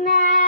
snack.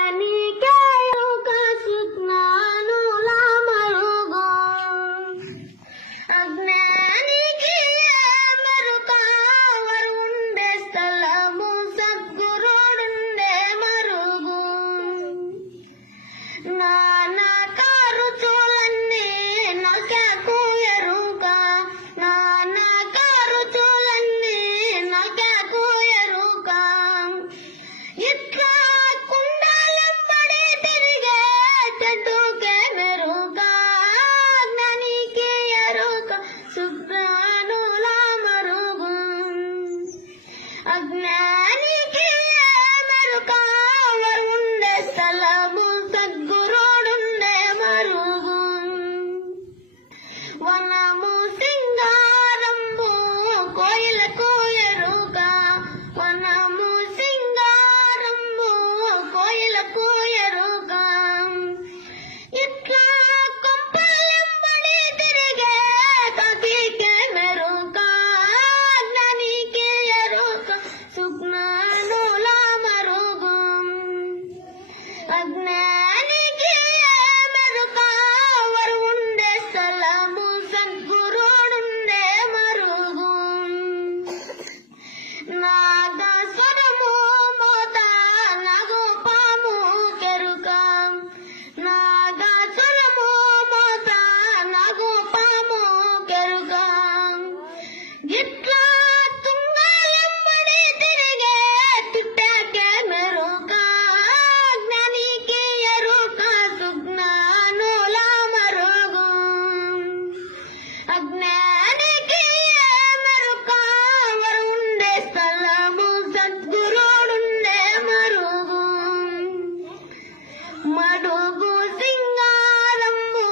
మడుగు సింగారము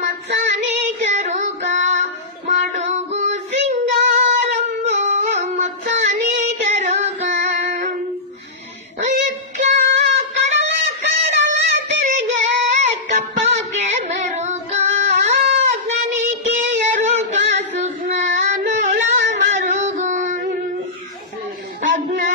మత్సానేక రూక మడుగు సింగారము మత్సానేక రూక ఇట్లా కడల కడల తిరిగే కప్పకే మెరుక. జ్ఞానికి ఎరుక సుజ్ఞానుల మరుగు. అజ్ఞా